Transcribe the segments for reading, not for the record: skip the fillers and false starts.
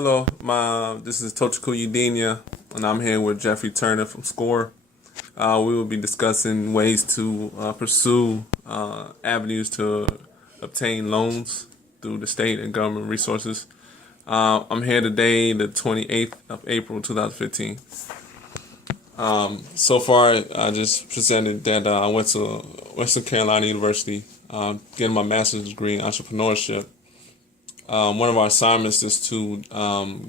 Hello, this is Tochiko Udenia, and I'm here with Jeffrey Turner from SCORE. We will be discussing ways to pursue avenues to obtain loans through the state and government resources. I'm here today, the 28th of April, 2015. So far, I just presented that I went to Western Carolina University, getting my master's degree in entrepreneurship. One of our assignments is to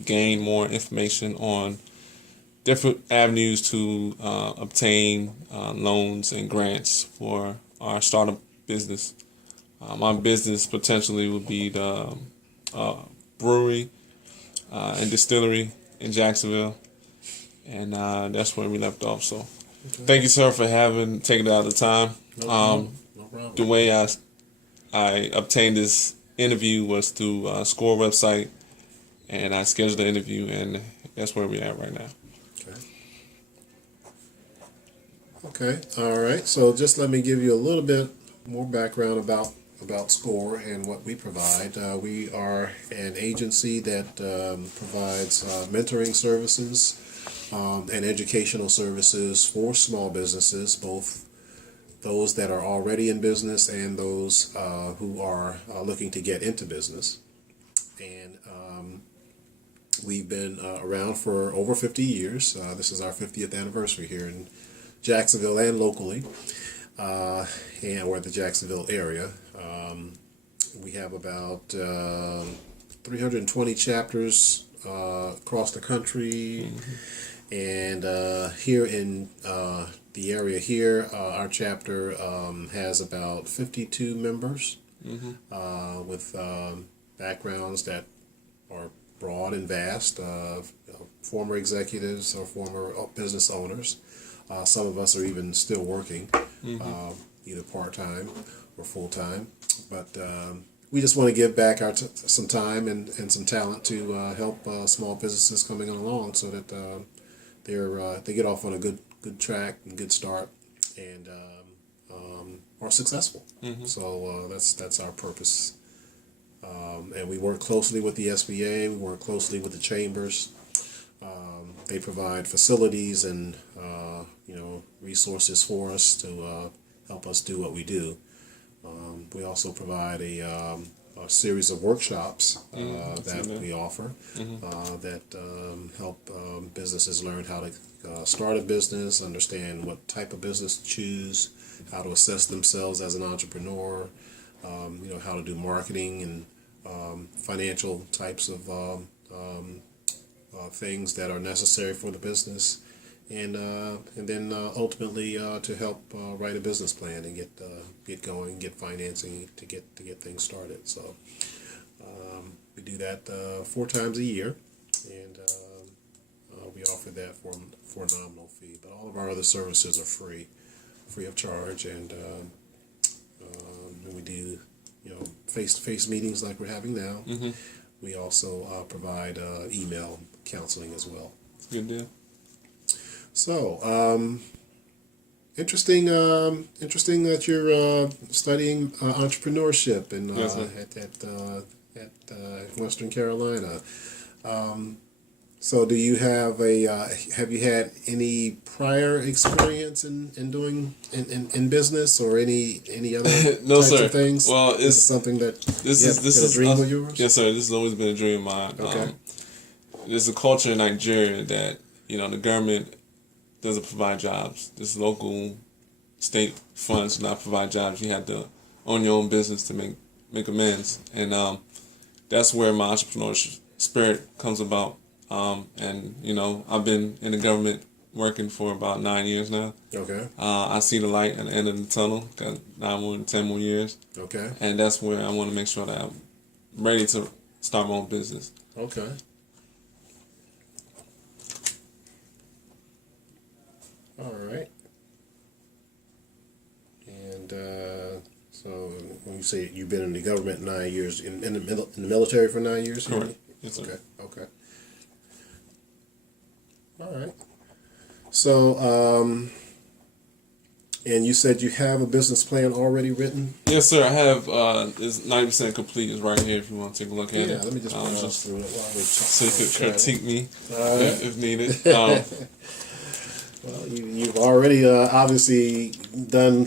gain more information on different avenues to obtain loans and grants for our startup business. My business potentially would be the brewery and distillery in Jacksonville, and that's where we left off. So, Thank you, sir, for taking it out of the time. No problem. The way I obtained this interview was through SCORE website, and I scheduled the interview, and that's where we're at right now. Okay. All right. So just let me give you a little bit more background about SCORE and what we provide. We are an agency that provides mentoring services and educational services for small businesses, both those that are already in business and those who are looking to get into business. And we've been around for over 50 years. This is our 50th anniversary here in Jacksonville and locally, and we're in the Jacksonville area. We have about 320 chapters across the country, and here in the area here, our chapter has about 52 members with backgrounds that are broad and vast, former executives or former business owners. Some of us are even still working, either part-time or full-time. But we just want to give back some time and some talent to help small businesses coming along so that they get off on a good track and good start and are successful. So that's our purpose. And we work closely with the SBA. We work closely with the chambers. They provide facilities and resources for us to help us do what we do. We also provide a series of workshops that we offer that help businesses learn how to start a business, understand what type of business to choose, how to assess themselves as an entrepreneur, how to do marketing and financial types of things that are necessary for the business, and then ultimately to help write a business plan and get going, get financing to get things started. So we do that 4 times a year, and we offer that for a nominal fee. But all of our other services are free of charge, and we do face-to-face meetings like we're having now. We also provide email counseling as well. Good deal. So, interesting that you're studying entrepreneurship at Western Carolina. So, do you have have you had any prior experience in doing in business or any other No, types sir. of things? Well, this is something that this is a dream of yours. Yes, sir. This has always been a dream of mine. Okay. There's a culture in Nigeria that the government doesn't provide jobs. This local state funds do not provide jobs. You have to own your own business to make amends, and that's where my entrepreneurship spirit comes about. And I've been in the government working for about 9 years now. Okay. I see the light at the end of the tunnel. Got 10 more years. Okay. And that's where I want to make sure that I'm ready to start my own business. Okay. All right. And so when you say you've been in the government 9 years, in the military for 9 years? Correct. Yes, sir. Okay. All right. So And you said you have a business plan already written? Yes, sir. I have. It's 90% complete. It's right here if you want to take a look at it. Yeah, let me just browse through it while we're so you could critique me right. if needed. Well, you've already obviously done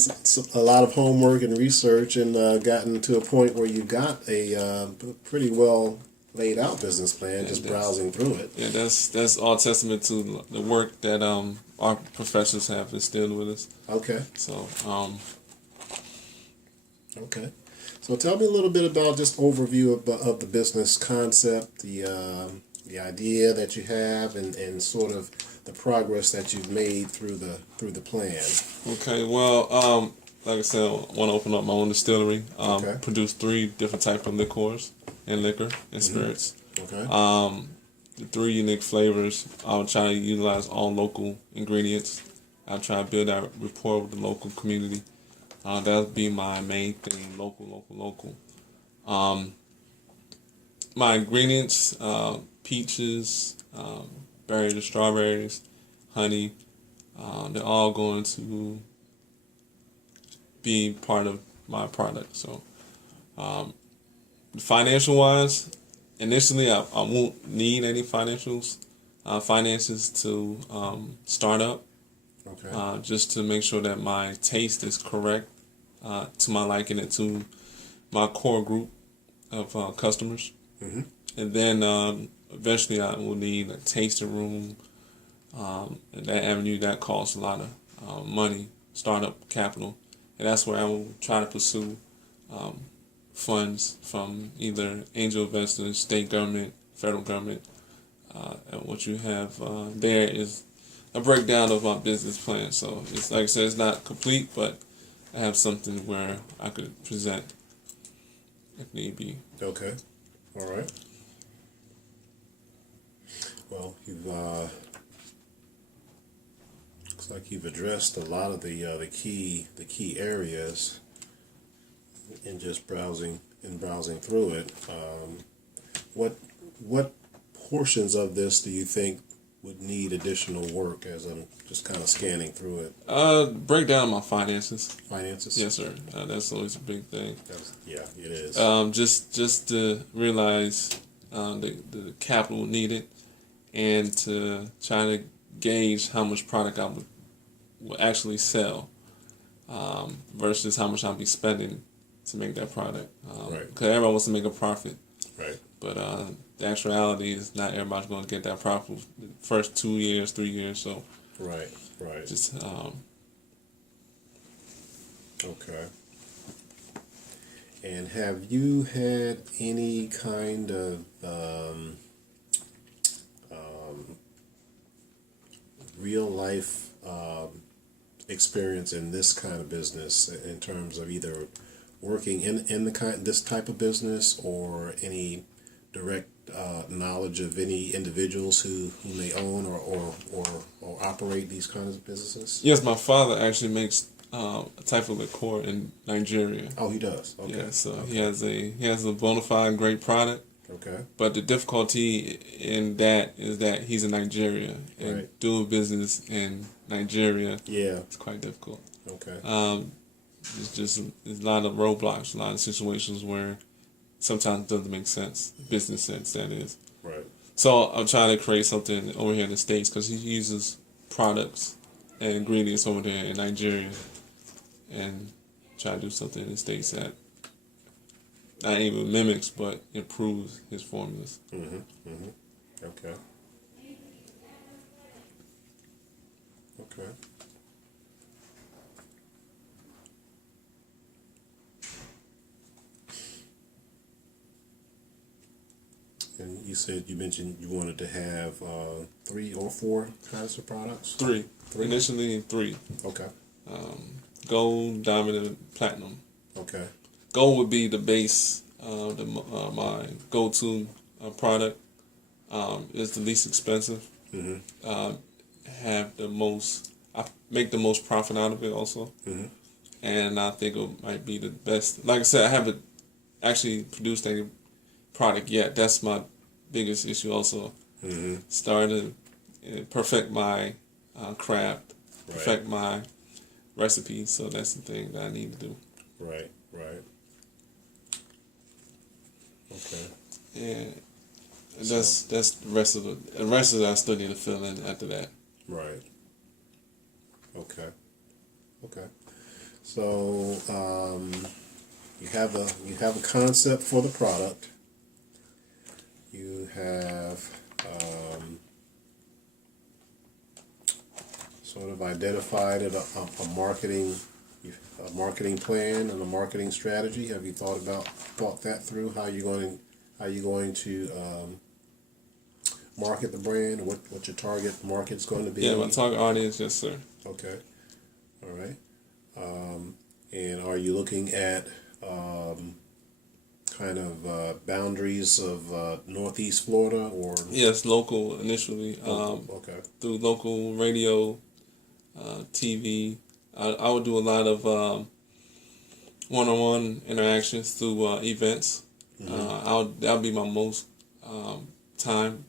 a lot of homework and research and gotten to a point where you've got a pretty well laid out business plan, just browsing through it. Yeah, that's all testament to the work that our professors have instilled with us. Okay. So, okay. So tell me a little bit about just overview of the business concept, the idea that you have, and sort of the progress that you've made through the plan. Okay. Well, like I said, I want to open up my own distillery. Okay. Produce 3 different types of liqueurs and liquor and spirits. Okay. The 3 unique flavors. I'll try to utilize all local ingredients. I'll try to build that rapport with the local community. That'll be my main thing, local. My ingredients, peaches, berries to strawberries, honey, they're all going to be part of my product. So, financial wise, initially I won't need any finances to start up. Okay. Just to make sure that my taste is correct to my liking and to my core group of customers. Mm-hmm. And then eventually I will need a tasting room. And that avenue, that costs a lot of money, startup capital. And that's where I will try to pursue funds from either angel investors, state government, federal government. And what you have there is a breakdown of my business plan. So it's like I said, it's not complete, but I have something where I could present if need be. Okay. All right. Well, you've looks like you've addressed a lot of the key areas in just browsing through it. What portions of this do you think would need additional work as I'm just kind of scanning through it? Break down my finances. Finances? Yes, sir. That's always a big thing. Yeah, it is. Just to realize the capital needed, and to try to gauge how much product I will actually sell, versus how much I'll be spending to make that product. Right. Because everyone wants to make a profit. Right. But the actuality is not everybody's going to get that profit the first 2 years, 3 years. So right. just okay. And have you had any kind of real life experience in this kind of business, in terms of either working in this type of business, or any direct knowledge of any individuals who may own or operate these kinds of businesses? Yes, my father actually makes a type of liqueur in Nigeria. Oh, he does. Okay. Yeah, so okay. he has a bona fide great product. Okay. But the difficulty in that is that he's in Nigeria, and right. doing business in Nigeria, yeah, it's quite difficult. Okay. There's a lot of roadblocks, a lot of situations where sometimes it doesn't make sense, business sense, that is. Right. So I'm trying to create something over here in the States, because he uses products and ingredients over there in Nigeria, and try to do something in the States that not even mimics but improves his formulas. Mm-hmm. Mm-hmm. Okay. Okay. And you mentioned you wanted to have 3 or 4 kinds of products? Three. Initially 3. Okay. Gold, diamond, and platinum. Okay. Gold would be the base, my go-to product. Is the least expensive. Mm-hmm. Have the most. I make the most profit out of it also. Mm-hmm. And I think it might be the best. Like I said, I haven't actually produced any product yet. That's my biggest issue also. Mm-hmm. Starting to perfect my craft, right. perfect my recipes. So that's the thing that I need to do. Right. Okay. And that's the rest of it. I still need to fill in after that. Right. Okay. So you have a concept for the product. You have sort of identified a marketing plan and a marketing strategy. Have you thought that through? How you going to market the brand? What your target market's going to be? Yeah, my target audience, yes, sir. Okay. All right. And are you looking at kind of boundaries of Northeast Florida or? Yes, local initially. Okay. Through local radio, TV. I would do a lot of one-on-one interactions through events. That'll be my most time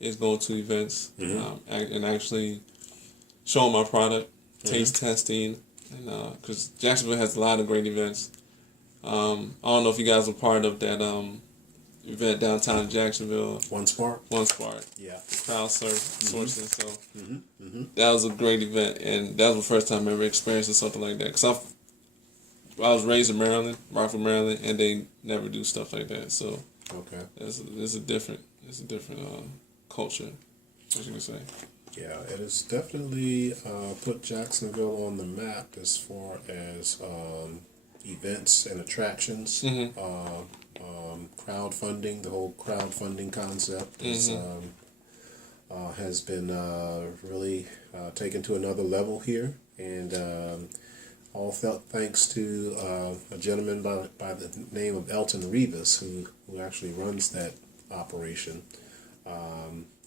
is going to events and actually showing my product, taste testing, and because Jacksonville has a lot of great events. I don't know if you guys were part of that event downtown in Jacksonville. One Spark. Yeah. Crowd sourcing. So that was a great event, and that was the first time I ever experienced something like that. Because I was raised in Maryland, Rockford, Maryland, and they never do stuff like that. So okay, it's a different culture, as you can say. Yeah, it has definitely put Jacksonville on the map as far as events and attractions. Crowdfunding, the whole crowdfunding concept has been really taken to another level here, and all thanks to a gentleman by the name of Elton Rivas, who actually runs that operation.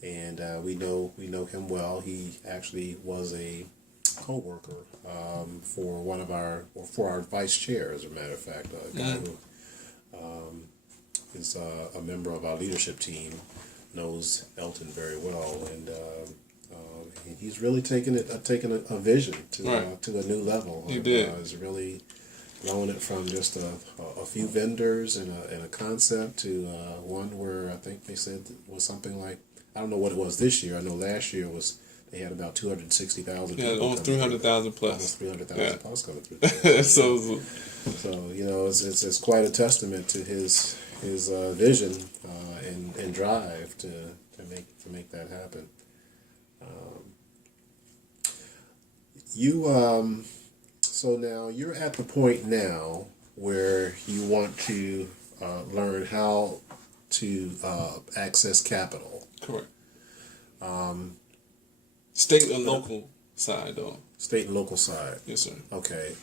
And we know him well. He actually was a co-worker for our vice chair, as a matter of fact, a guy who is a member of our leadership team, knows Elton very well, and he's really taken a vision to a new level. He did. He's really growing it from just a few vendors and a concept to one where I think they said it was something like, I don't know what it was this year. I know last year they had about 260,000 people. Yeah, almost 300,000 plus. Almost 300,000 plus coming through. So it's quite a testament to his vision and drive to make that happen. So now you're at the point now where you want to learn how to access capital. Correct. State and local side, though. State and local side. Yes, sir. Okay.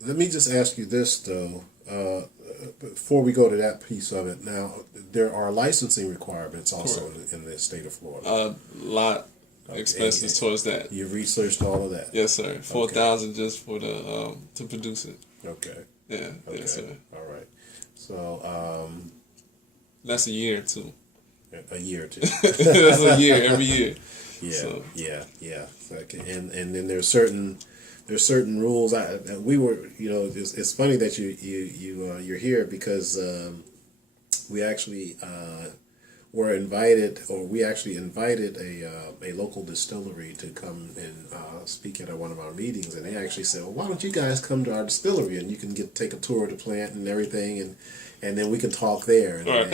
Let me just ask you this, though, before we go to that piece of it. Now, there are licensing requirements also in the state of Florida. A lot expenses towards that. You've researched all of that? Yes, sir. $4,000 just for the to produce it. Okay. Yeah. Okay. Yes, sir. All right. So that's a year too. A year or two. That's a year every year. Yeah. So. Yeah. Okay. And then there's certain rules. We were, it's funny that you're here because we actually were invited, or we actually invited a local distillery to come and speak at one of our meetings, and they actually said, well, why don't you guys come to our distillery and you can take a tour of the plant and everything, and then we can talk there. And,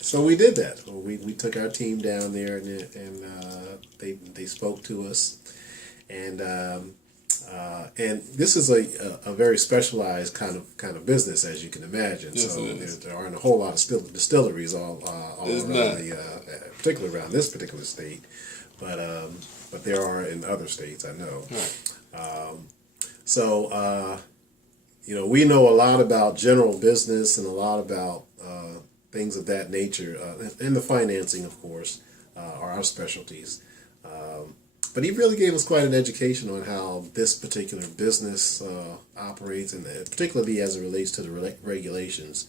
so we did that. We took our team down there, and they spoke to us, and this is a very specialized kind of business, as you can imagine. Yes, so there aren't a whole lot of distilleries all around particularly around this particular state, but there are in other states, I know. Right. So we know a lot about general business and a lot about things of that nature, and the financing, of course, are our specialties. But he really gave us quite an education on how this particular business operates, and particularly as it relates to the regulations.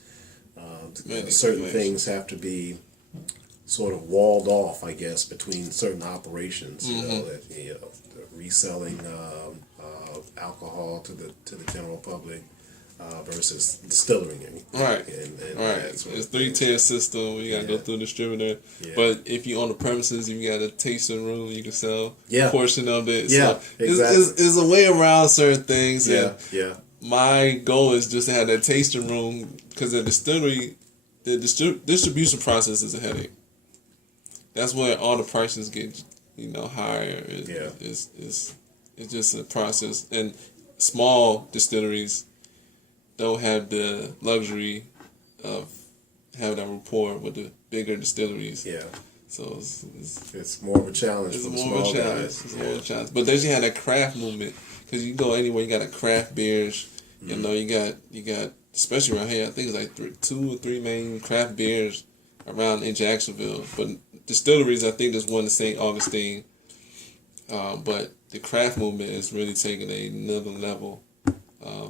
Certain things have to be sort of walled off, I guess, between certain operations. You know, that reselling alcohol to the general public versus distilling. Right. And Right. that sort It's of 3-tier system. You got to go through a distributor. Yeah. But if you own the premises, you got a tasting room. You can sell Yeah. a portion of it. Yeah, So exactly. it's a way around certain things. Yeah, And yeah. my goal is just to have that tasting room because the distillery, the distribution process is a headache. That's where all the prices get, higher. It's just a process. And small distilleries don't have the luxury of having that rapport with the bigger distilleries. Yeah. So It's more of a challenge it's for the more small of a challenge. guys. It's more of a challenge. But they just had a craft movement because you go anywhere, you got a craft beers. You got especially around here. I think it's like 2 or 3 main craft beers around in Jacksonville. But distilleries, I think there's one in St. Augustine. But the craft movement is really taking another level.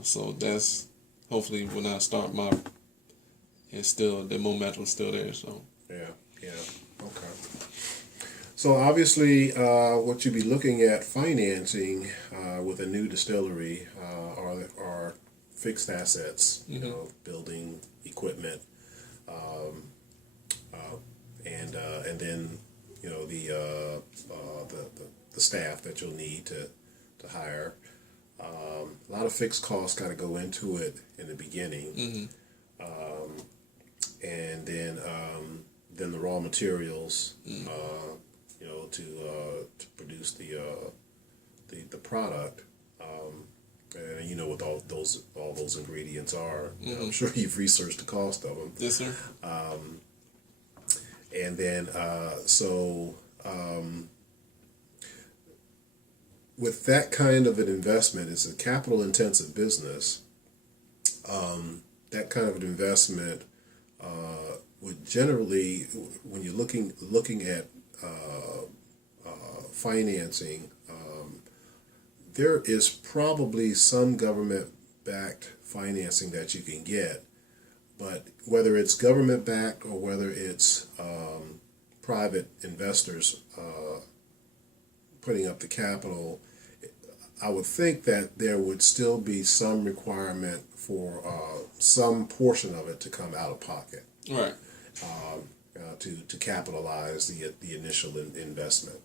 So that's hopefully when I start my, the momentum's still there. So Yeah. Okay. So obviously, what you'd be looking at financing with a new distillery are fixed assets. You know, building, equipment, and then the staff that you'll need to hire. A lot of fixed costs got to go into it in the beginning, and then the raw materials, to produce the product. And what all those ingredients are. I'm sure you've researched the cost of them. yes, sir. And then with that kind of an investment, it's a capital intensive business. That kind of an investment would generally, when you're looking at financing, there is probably some government-backed financing that you can get, but whether it's government-backed or whether it's private investors putting up the capital, I would think that there would still be some requirement for some portion of it to come out of pocket, Right. to capitalize the initial investment.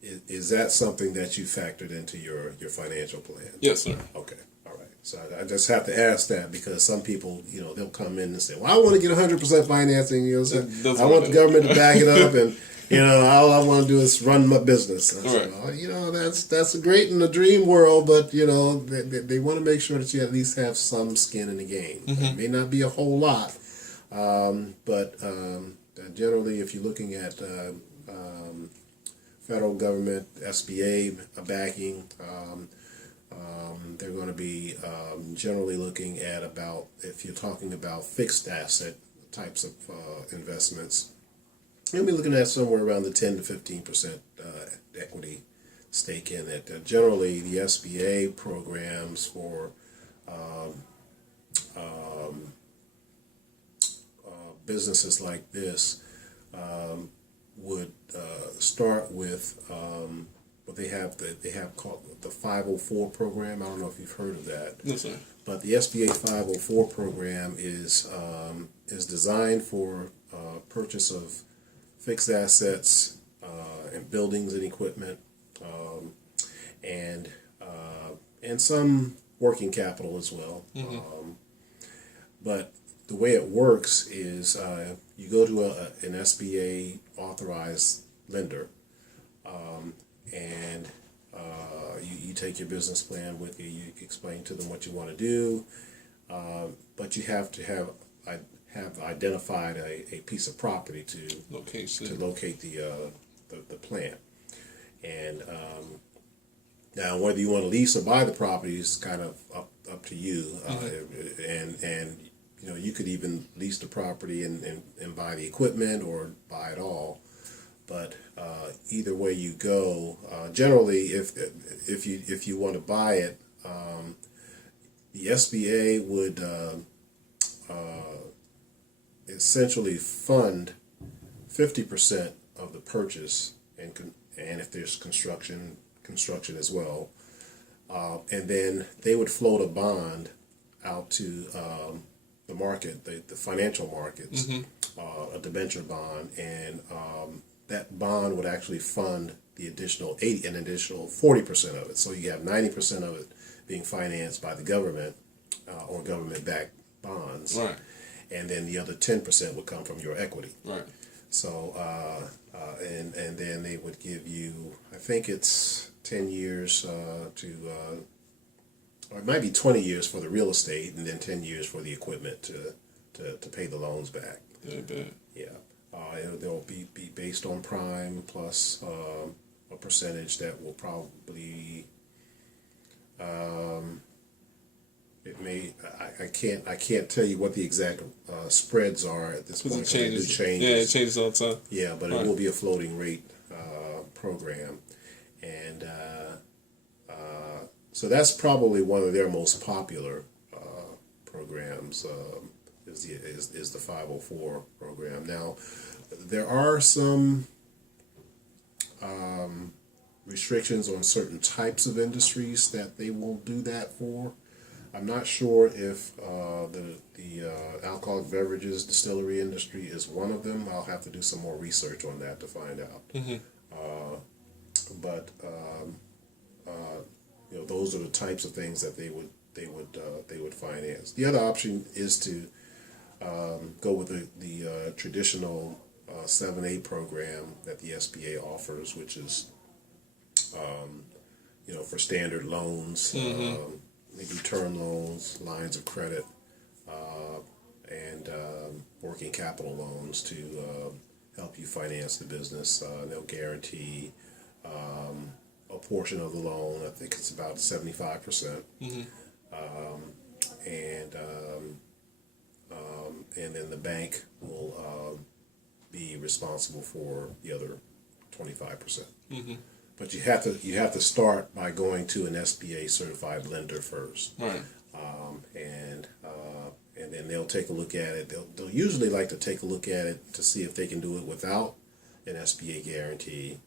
Is that something that you factored into your financial plan? Yes, sir. Okay, all right. So I just have to ask that because some people, they'll come in and say, "Well, I want to get 100% financing. I want the government to back it up, and all I want to do is run my business." And I say, "Well, that's great in the dream world, but they want to make sure that you at least have some skin in the game. It may not be a whole lot, but generally, if you're looking at federal government, SBA backing, they're going to be generally looking at about, if you're talking about fixed asset types of investments, you'll be looking at somewhere around the 10 to 15% equity stake in it. Generally, the SBA programs for businesses like this would start with what they have called the 504 program. I don't know if you've heard of that. No, sir. But the SBA 504 program is designed for purchase of fixed assets and buildings and equipment, and some working capital as well. But the way it works is you go to an SBA authorized lender, and you take your business plan with you. You explain to them what you want to do, but you have to have identified a piece of property to locate the plant. And now, whether you want to lease or buy the property is kind of up to you. And you could even lease the property and buy the equipment or buy it all. But either way you go, generally, if you want to buy it, the SBA would essentially fund 50% of the purchase, and if there's construction as well, and then they would float a bond out to the market, the financial markets, a debenture bond, and that bond would actually fund the additional 40% of it. So you have 90% of it being financed by the government or government-backed bonds, Right. and then the other 10% would come from your equity. Right. So and then they would give you, I think it's 10 years or it might be 20 years for the real estate, and then 10 years for the equipment to pay the loans back. Yeah. They'll be based on prime plus a percentage that will probably it may I can't tell you what the exact spreads are at this point. It changes. It changes. Yeah, it changes all the time. Yeah, but it will be a floating rate program, and so that's probably one of their most popular programs. Is the 504 program. Now, there are some restrictions on certain types of industries that they will do that for. I'm not sure if the alcoholic beverages distillery industry is one of them. I'll have to do some more research on that to find out. But those are the types of things that they would finance. The other option is to go with the traditional 7A program that the SBA offers, which is for standard loans. They do term loans, lines of credit, and working capital loans to help you finance the business. They'll guarantee a portion of the loan. I think it's about 75%, and then the bank will be responsible for the other 25%. But you have to start by going to an SBA certified lender first, Right. And then they'll take a look at it. They'll usually like to take a look at it to see if they can do it without an SBA guarantee.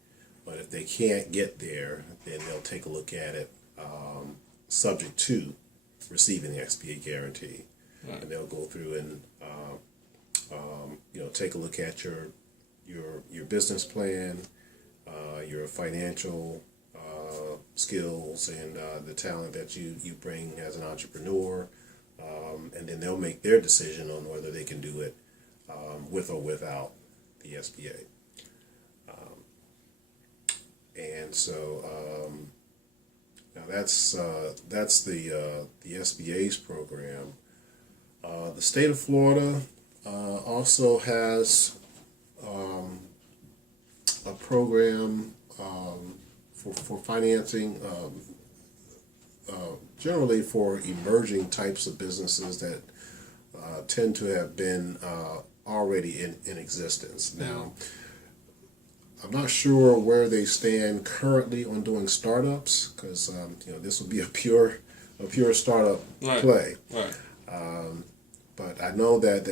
But if they can't get there, then they'll take a look at it subject to receiving the SBA guarantee, Right. and they'll go through and take a look at your business plan, your financial skills, and the talent that you bring as an entrepreneur, and then they'll make their decision on whether they can do it with or without the SBA. And so now that's the SBA's program. The state of Florida also has a program for financing, generally for emerging types of businesses that tend to have been already in existence. Now, I'm not sure where they stand currently on doing startups, because this will be a pure startup Right. play. Right. But I know that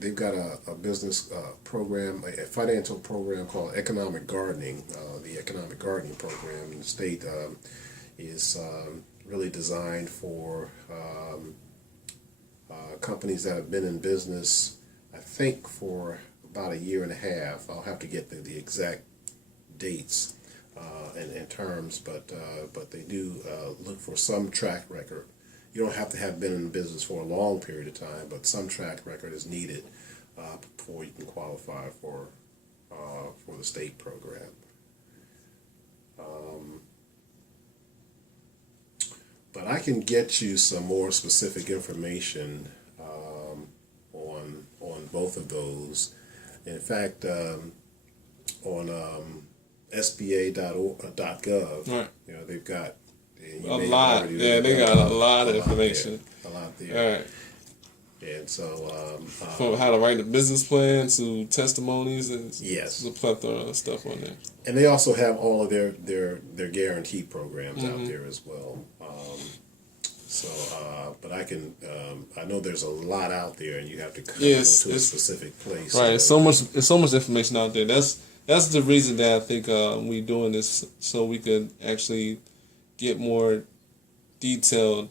they've got a business program, a financial program called economic gardening. The economic gardening program in the state is really designed for companies that have been in business, I think, for about a year and a half. I'll have to get the exact dates and terms, but they do look for some track record. You don't have to have been in business for a long period of time, but some track record is needed before you can qualify for the state program. But I can get you some more specific information on both of those. In fact, on SBA.gov, Right. they've got A lot. Yeah, they got a lot of information. A lot there. All right. And so, From how to write a business plan to testimonies, and yes, there's a plethora of stuff on there. and they also have all of their guarantee programs out there as well. So, but I can. I know there's a lot out there, and you have to kind of Yes, go to a specific place. Right. It's so much information out there. That's the reason that I think we doing this, so we could actually get more detailed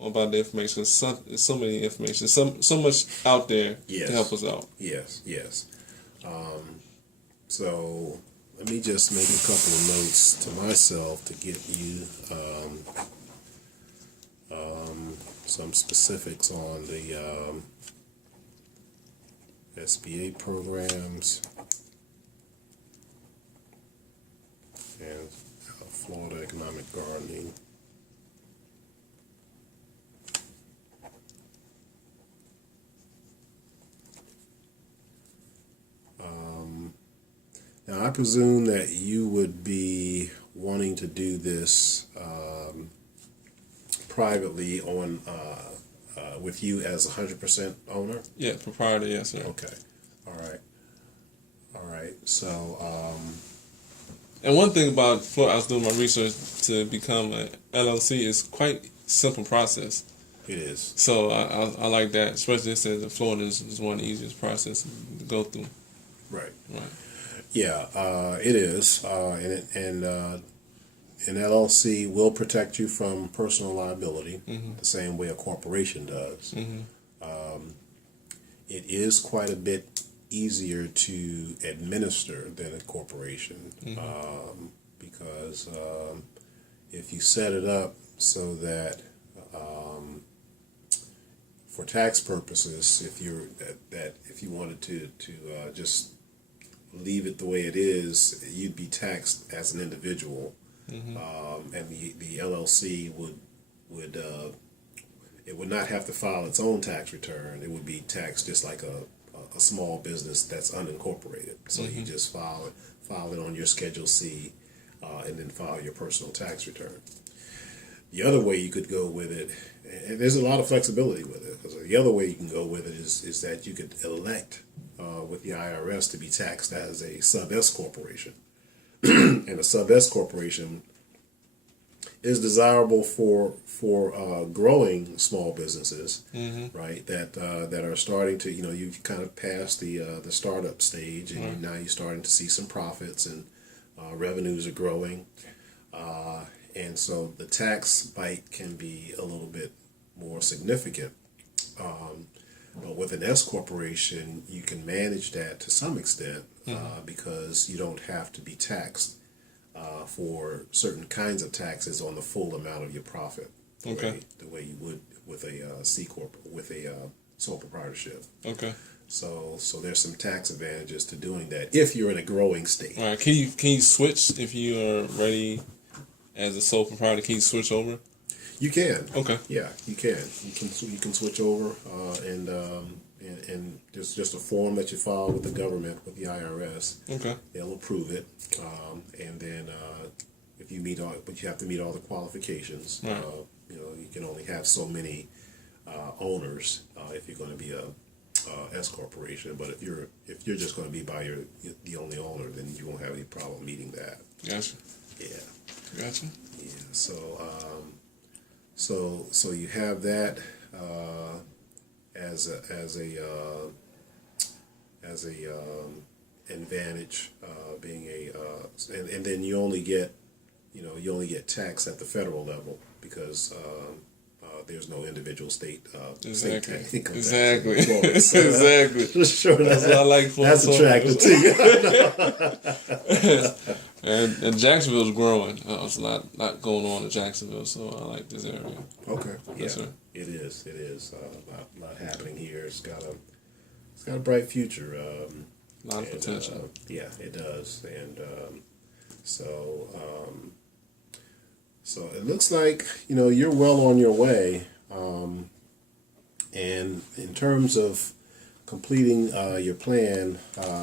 about the information. There's so many information, so much out there Yes. to help us out. Yes. So let me just make a couple of notes to myself to get you some specifics on the SBA programs and Florida Economic Gardening. Now, I presume that you would be wanting to do this privately on with you as 100% owner? Yeah, proprietor, yes, sir. Okay. All right. So, and one thing about Florida, I was doing my research to become an LLC, is quite simple process. it is. So I like that, especially since Florida is one of the easiest processes to go through. Right. Right. Yeah, it is. And an LLC will protect you from personal liability the same way a corporation does. It is quite a bit easier to administer than a corporation because if you set it up so that for tax purposes, if you wanted to just leave it the way it is, you'd be taxed as an individual, and the LLC would it would not have to file its own tax return. It would be taxed just like a small business that's unincorporated. So you just file it on your Schedule C, and then file your personal tax return. The other way you could go with it, and there's a lot of flexibility with it, because the other way you can go with it is that you could elect with the IRS to be taxed as a sub-S corporation. And a sub-S corporation is desirable for growing small businesses, right? That are starting to, you've kind of passed the startup stage, and now you're starting to see some profits, and revenues are growing, and so the tax bite can be a little bit more significant. But with an S corporation, you can manage that to some extent because you don't have to be taxed for certain kinds of taxes on the full amount of your profit, the way you would with a C corp, with a sole proprietorship. Okay. So there's some tax advantages to doing that if you're in a growing state. All right. Can you switch if you are ready as a sole proprietor? Can you switch over? You can. Okay. Yeah, you can. You can switch over, and there's just a form that you file with the government, with the IRS. Okay. They'll approve it, and then if you meet all, but you have to meet all the qualifications. Right. You can only have so many owners if you're going to be a S corporation. But if you're just going to be the only owner, then you won't have any problem meeting that. Gotcha. Yeah. Gotcha. Yeah. So you have that as a advantage, being and then you only get taxed at the federal level because there's no individual state Exactly. state income tax. Exactly. So, Exactly. Sure, That's what I like for that's attractive to you. And Jacksonville's growing. There's a lot going on in Jacksonville, so I like this area. Okay. Yes, Yeah. sir. It is. A lot happening here. It's got a bright future. A lot of potential. Yeah, it does. And so it looks like you're well on your way. And in terms of completing your plan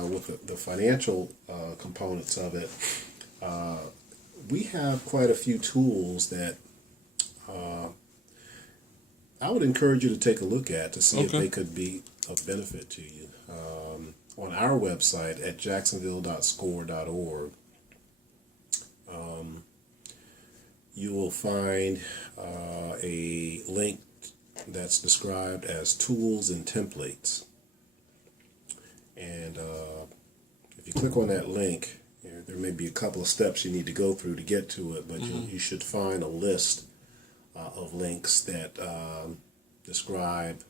with the financial components of it, we have quite a few tools that I would encourage you to take a look at to see if they could be of benefit to you. On our website at jacksonville.score.org, you will find a link that's described as tools and templates. And if you click on that link, there may be a couple of steps you need to go through to get to it, but you should find a list of links that describe,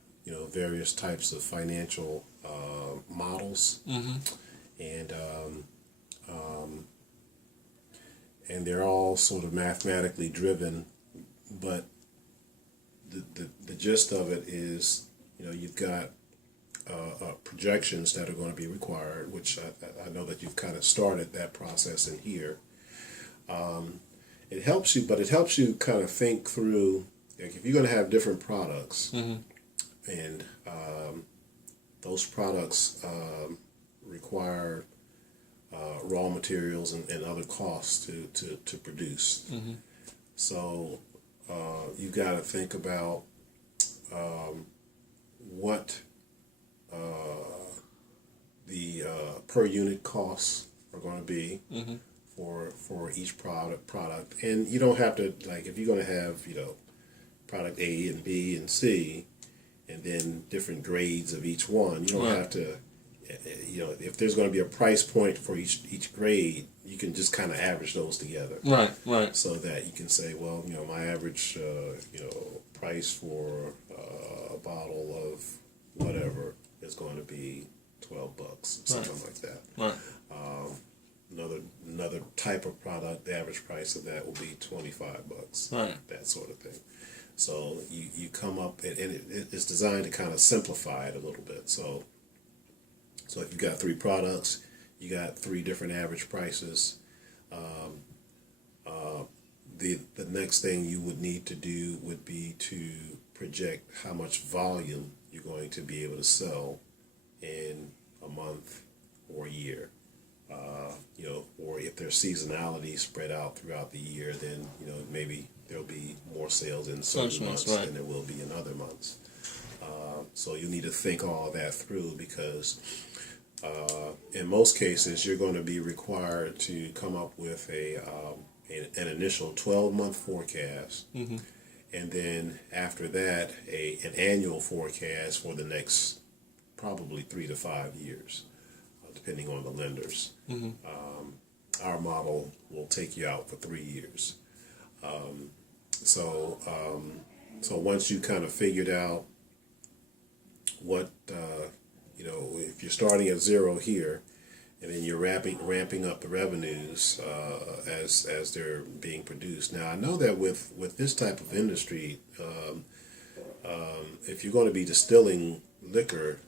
various types of financial models, and and they're all sort of mathematically driven, but the gist of it is, you've got projections that are going to be required, which I know that you've kind of started that process in here. It helps you kind of think through, like, if you're going to have different products, and those products require raw materials and other costs to produce. So you got to think about what the per unit costs are going to be for each product, and you don't have to, like, if you're going to have product A and B and C, and then different grades of each one, you don't have to. If there's going to be a price point for each grade, you can just kind of average those together. Right. So that you can say, well, my average, price for a bottle of whatever is going to be $12, something like that. Right. Another type of product, the average price of that will be $25. Right. That sort of thing. So you come up, and it's designed to kind of simplify it a little bit. So if you've got 3 products, you got 3 different average prices. The next thing you would need to do would be to project how much volume you're going to be able to sell in a month or a year. Or if there's seasonality spread out throughout the year, then maybe there'll be more sales in certain months than there will be in other months. So you need to think all that through, because in most cases you're going to be required to come up with an initial 12-month forecast, and then after that an annual forecast for the next probably 3 to 5 years, depending on the lenders. Our model will take you out for 3 years. So once you kind of figured out what, if you're starting at 0 here, and then you're ramping up the revenues as they're being produced. Now, I know that with this type of industry, if you're going to be distilling liquor,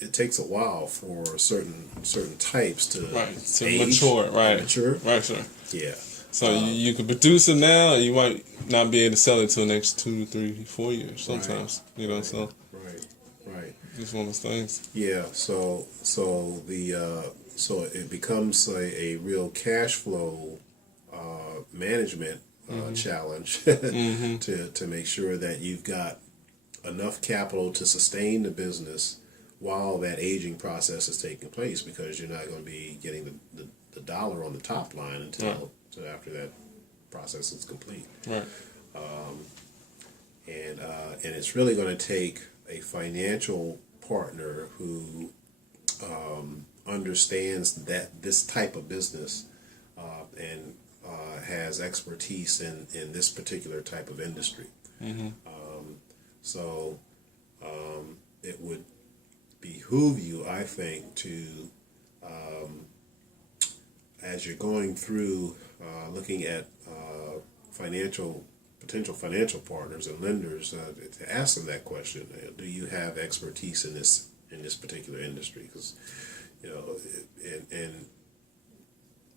it takes a while for certain types to age, mature. Right, sir. Yeah. So you can produce it now, and you might not be able to sell it till the next 2, 3, 4 years sometimes. So Right. it's one of those things. Yeah. So it becomes a real cash flow management challenge to make sure that you've got enough capital to sustain the business while that aging process is taking place, because you're not going to be getting the dollar on the top line until after that process is complete. Right. And it's really going to take a financial partner who understands that this type of business and has expertise in this particular type of industry. So it would behoove you, I think, to as you're going through looking at potential financial partners and lenders, to ask them that question: do you have expertise in this particular industry? Because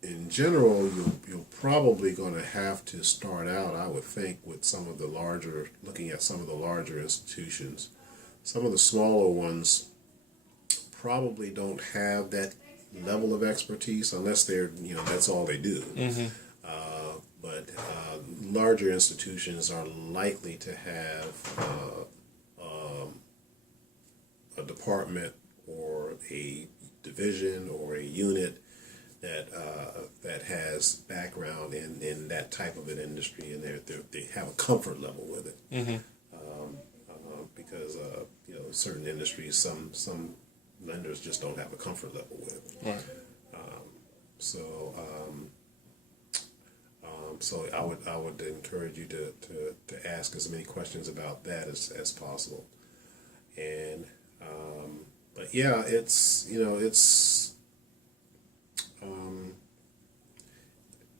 in general, you're probably going to have to start out, I would think, with looking at some of the larger institutions. Some of the smaller ones probably don't have that level of expertise, unless they're, that's all they do. But larger institutions are likely to have a department or a division or a unit that has background in that type of an industry, and they have a comfort level with it. Mm-hmm. Because certain industries, some lenders just don't have a comfort level with. Right. So I would encourage you to ask as many questions about that as possible. And but yeah, it's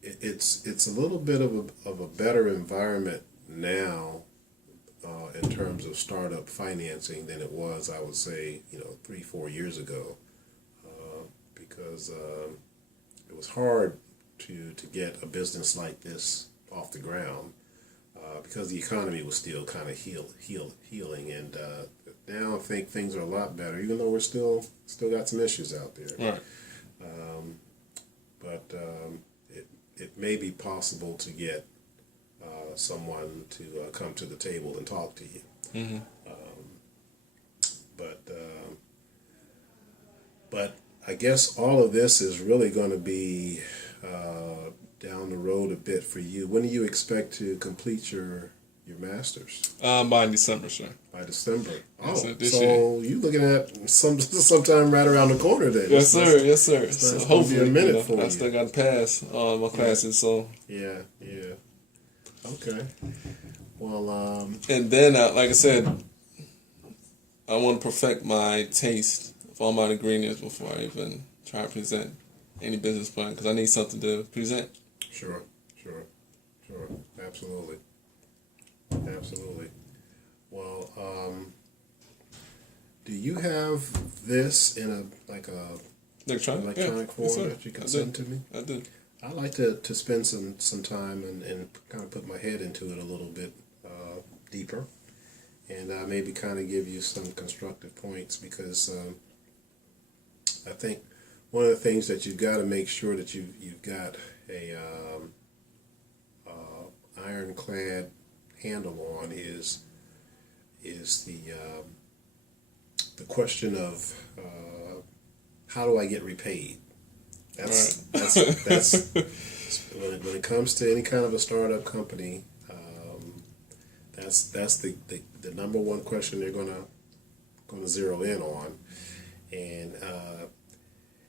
it's a little bit of a better environment now in terms of startup financing than it was, I would say, 3-4 years ago, because it was hard to get a business like this off the ground because the economy was still kind of healing, and now I think things are a lot better, even though we're still got some issues out there. Right. But it may be possible to get someone to come to the table and talk to you. Mm-hmm. But I guess all of this is really going to be down the road a bit for you. When do you expect to complete your master's? By December, sir. By December. Oh, so so you're looking at sometime right around the corner then. Yes, sir. Yes, sir. So So hopefully, a minute for I you. still got to pass my classes. So Yeah. Okay. Well, and then, like I said, I want to perfect my taste of all my ingredients before I even try to present any business plan, because I need something to present. Sure. Absolutely. Well, do you have this in a electronic form Yes, sir. that you can I send do. to me? I do. I'd like to spend some time and kind of put my head into it a little bit deeper, and maybe kind of give you some constructive points, because I think one of the things that you've got to make sure that you've got a ironclad handle on is the question of how do I get repaid? That's when it comes to any kind of a startup company, that's the number one question they're gonna zero in on, and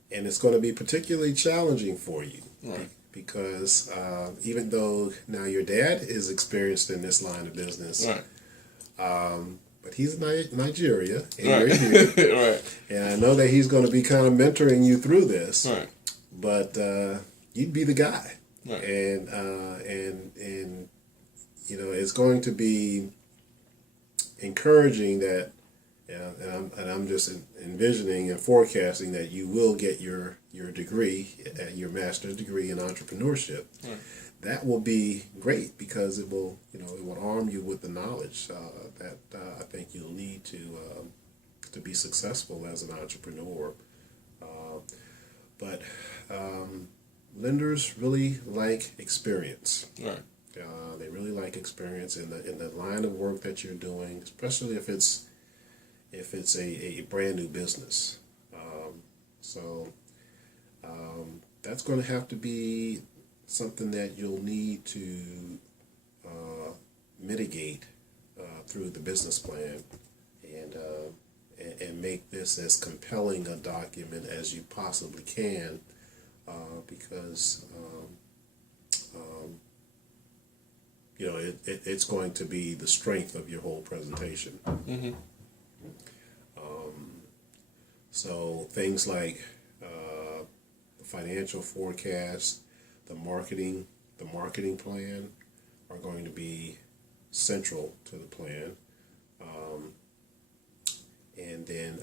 it's going to be particularly challenging for you. Right. Because even though now your dad is experienced in this line of business, Right. but he's in Nigeria, and Right. you're here, Right. and I know that he's going to be kind of mentoring you through this. Right. But you'd be the guy, Right. and it's going to be encouraging that, and I'm just envisioning and forecasting that you will get your degree, your master's degree in entrepreneurship. Right. That will be great, because it will arm you with the knowledge that I think you'll need to be successful as an entrepreneur. But lenders really like experience. Right. They really like experience in the line of work that you're doing, especially if it's a brand new business. So that's going to have to be something that you'll need to mitigate through the business plan, and make this as compelling a document as you possibly can, because it's going to be the strength of your whole presentation. Mm-hmm. So things like the financial forecast, the marketing plan are going to be central to the plan. And then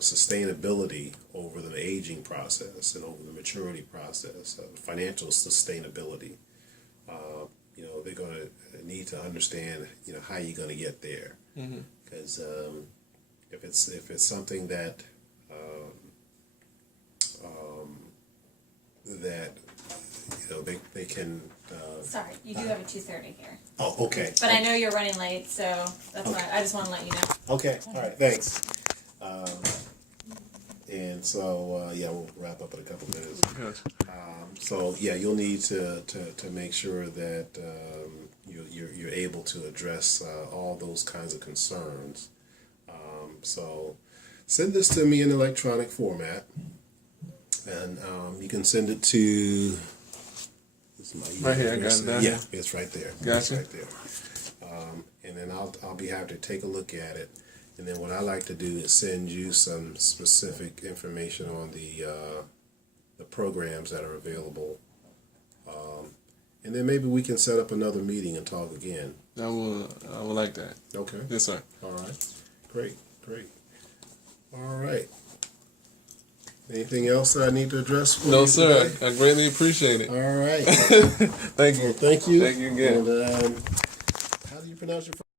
sustainability over the aging process and over the maturity process, financial sustainability. They're going to need to understand how you're going to get there, because if it's something that they can. Sorry, you do have a 2:30 here. Oh, okay. But I know you're running late, so that's why I just want to let you know. Okay. All right. Thanks. And so, yeah, we'll wrap up in a couple minutes. Gotcha. So, yeah, you'll need to make sure that you're able to address all those kinds of concerns. So, send this to me in electronic format, and you can send it to. This is my email Right here, I got address. it down Yeah, here. it's right there. Gotcha. It's right there. And then I'll be happy to take a look at it. And then what I like to do is send you some specific information on the programs that are available. And then maybe we can set up another meeting and talk again. I would like that. Okay. Yes, sir. All right. Great. All right. Anything else that I need to address for No, you sir. today? I greatly appreciate it. All right. Thank you. Well, thank you. Thank you again. And, how do you pronounce your first